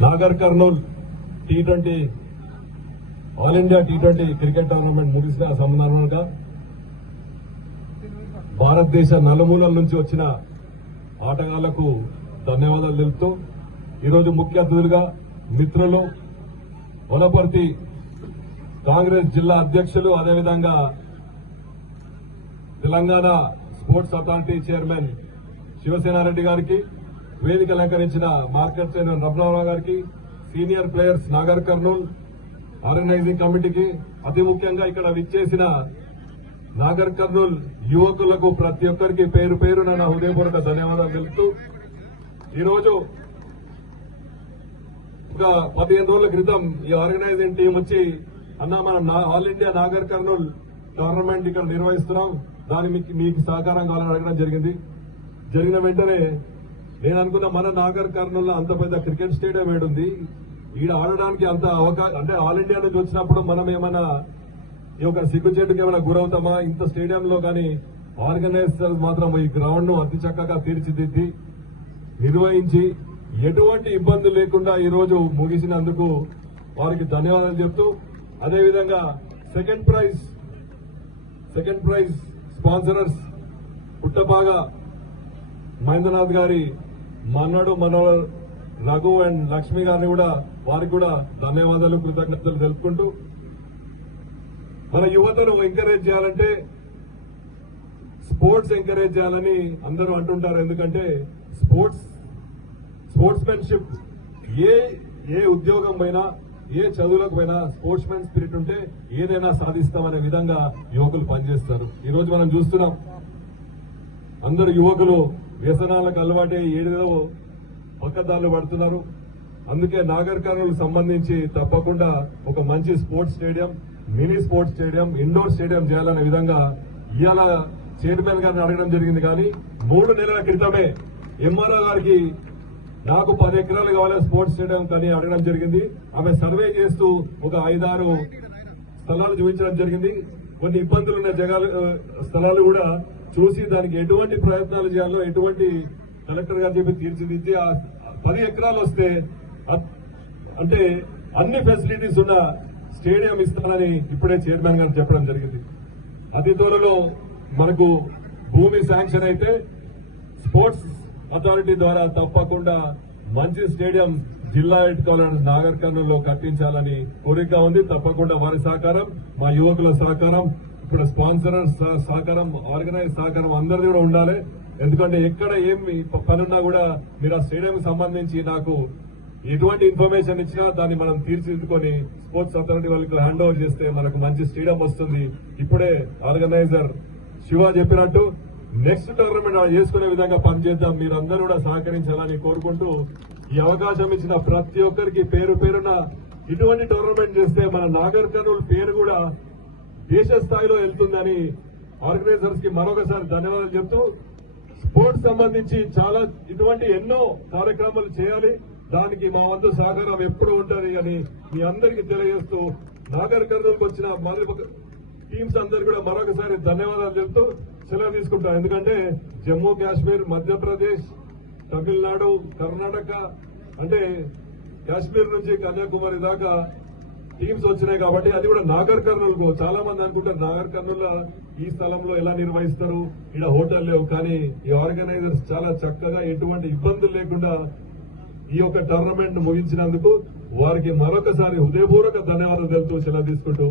Nagar Kurnool T twenty all India T twenty cricket tournament ముగిసిన సందర్భంగా భారతదేశ నలుమూలల నుంచి వచ్చిన ఆటగాళ్ళకు ధన్యవాదాలు తెలుపుతూ ఈరోజు ముఖ్య అతిథులుగా మిత్రులు వనపర్తి కాంగ్రెస్ జిల్లా అధ్యక్షులు అదేవిధంగా Telangana sports authority chairman Shivasena Reddy గారికి వేదిక అలంకరించిన మార్కెట్ చైర్మన్ రమణారావు గారికి senior players Nagar Kurnool organising కమిటీకి అతి ముఖ్యంగా ఇక్కడ విచ్చేసిన నాగర్ కర్నూల్ యువకులకు ప్రతి ఒక్కరికి పేరు పేరు నా హృదయపూర్వక ధన్యవాదాలు తెలుపుతూ ఈరోజు ఒక పదిహేను రోజుల క్రితం ఈ ఆర్గనైజింగ్ టీం వచ్చి అన్న మనం నా- all India Nagar Kurnool tournament ఇక్కడ నిర్వహిస్తున్నాం. దాని మీకు మీకు సహకారం కావాలని అడగడం జరిగింది. జరిగిన వెంటనే నేను అనుకున్న మన నాగర్ కర్నూల్లో అంత పెద్ద క్రికెట్ స్టేడియం ఏడుంది. ఈడ ఆడడానికి అంత అవకాశం అంటే ఆల్ ఇండియా నుంచి వచ్చినప్పుడు మనం ఏమైనా ఈ యొక్క సిగ్గుచేటుకి ఏమైనా గురవుతామా? ఇంత స్టేడియంలో కానీ ఆర్గనైజర్స్ మాత్రం ఈ గ్రౌండ్ను అతి చక్కగా తీర్చిదిద్ది నిర్వహించి ఎటువంటి ఇబ్బంది లేకుండా ఈ రోజు ముగిసినందుకు వారికి ధన్యవాదాలు చెప్తూ అదేవిధంగా second prize second prize sponsors Puttapaga Mahendranath గారి మన్నడు మనోహర్ రఘు అండ్ లక్ష్మి గారిని కూడా వారికి కూడా ధన్యవాదాలు కృతజ్ఞతలు తెలుపుకుంటూ మన యువతను ఎంకరేజ్ చేయాలంటే స్పోర్ట్స్ ఎంకరేజ్ చేయాలని అందరూ అంటుంటారు. ఎందుకంటే స్పోర్ట్స్ స్పోర్ట్స్ మెన్షిప్ ఏ ఏ ఉద్యోగం పైన ఏ చదువులకు పోయినా స్పోర్ట్స్ మెన్ స్పిరిట్ ఉంటే ఏదైనా సాధిస్తామనే విధంగా యువకులు పనిచేస్తారు. ఈరోజు మనం చూస్తున్నాం అందరు యువకులు వ్యసనాలకు అలవాటే ఏదో పక్కదారులు పడుతున్నారు. అందుకే నాగర్ కర్నూలు సంబంధించి తప్పకుండా ఒక మంచి sports stadium mini sports stadium indoor stadium చేయాలనే విధంగా ఇవాళ చైర్మన్ గారిని అడగడం జరిగింది. కానీ మూడు నెలల క్రితమే ఎంఆర్ఓ గారికి నాకు పది ఎకరాలు కావాలి స్పోర్ట్స్ స్టేడియం కానీ అడగడం జరిగింది. ఆమె సర్వే చేస్తూ ఒక ఐదారు స్థలాలు చూపించడం జరిగింది. కొన్ని ఇబ్బందులున్న జగాలు స్థలాలు కూడా చూసి దానికి ఎటువంటి ప్రయత్నాలు చేయాలో ఎటువంటి కలెక్టర్ గారు చెప్పి తీర్చిదిద్ది ఆ పది ఎకరాలు వస్తే అంటే అన్ని ఫెసిలిటీస్ ఉన్న స్టేడియం ఇస్తానని ఇప్పుడే చైర్మన్ గారు చెప్పడం జరిగింది. అతి త్వరలో మనకు భూమి శాంక్షన్ అయితే స్పోర్ట్స్ అథారిటీ ద్వారా తప్పకుండా మంచి స్టేడియం జిల్లా హెడ్ కాలనీ నాగర్ కర్నూలులో కట్టించాలని కోరిక ఉంది. తప్పకుండా వారి సహకారం మా యువకుల సహకారం ఇక్కడ స్పాన్సర్ సహకారం ఆర్గనైజ్ సహకారం అందరిది కూడా ఉండాలి. ఎందుకంటే ఎక్కడ ఏం పనున్నా కూడా మీరు ఆ స్టేడియం సంబంధించి నాకు ఎటువంటి ఇన్ఫర్మేషన్ ఇచ్చినా దాన్ని మనం తీర్చిదిద్దుకొని స్పోర్ట్స్ అథారిటీ వాళ్ళకి హ్యాండ్ ఓవర్ చేస్తే మనకు మంచి స్టేడియం వస్తుంది. ఇప్పుడే ఆర్గనైజర్ శివ చెప్పినట్టు నెక్స్ట్ టోర్నమెంట్ చేసుకునే విధంగా పనిచేద్దాం. మీరందరూ కూడా సహకరించాలని కోరుకుంటూ ఈ అవకాశం ఇచ్చిన ప్రతి ఒక్కరికి పేరు పేరున ఇటువంటి టోర్నమెంట్ చేస్తే మన నాగర్ కర్నూలు పేరు కూడా దేశ స్థాయిలో వెళ్తుందని ఆర్గనైజర్స్కి మరొకసారి ధన్యవాదాలు చెప్తూ స్పోర్ట్స్ సంబంధించి చాలా ఇటువంటి ఎన్నో కార్యక్రమాలు చేయాలి. దానికి మా వంతు సహకారం ఎప్పుడూ ఉంటుంది అని మీ అందరికీ తెలియజేస్తూ నాగర్ కర్నూలుకు వచ్చిన మరి టీమ్స్ అందరు కూడా మరొకసారి ధన్యవాదాలు చెప్తూ సెలవు తీసుకుంటాం. ఎందుకంటే జమ్మూ కాశ్మీర్ మధ్యప్రదేశ్ తమిళనాడు కర్ణాటక అంటే కాశ్మీర్ నుంచి కన్యాకుమారి దాకా టీమ్స్ వచ్చినాయి కాబట్టి అది కూడా నాగర్ కర్నూలు చాలా మంది అనుకుంటారు నాగర్ కర్నూలు ఈ స్థలంలో ఎలా నిర్వహిస్తారు? ఇక్కడ హోటల్ లేవు. కానీ ఈ ఆర్గనైజర్స్ చాలా చక్కగా ఎటువంటి ఇబ్బందులు లేకుండా ఈ యొక్క టోర్నమెంట్ ముగించినందుకు వారికి మరొకసారి హృదయపూర్వక ధన్యవాదాలు తెలుపుతూ సెలవు తీసుకుంటూ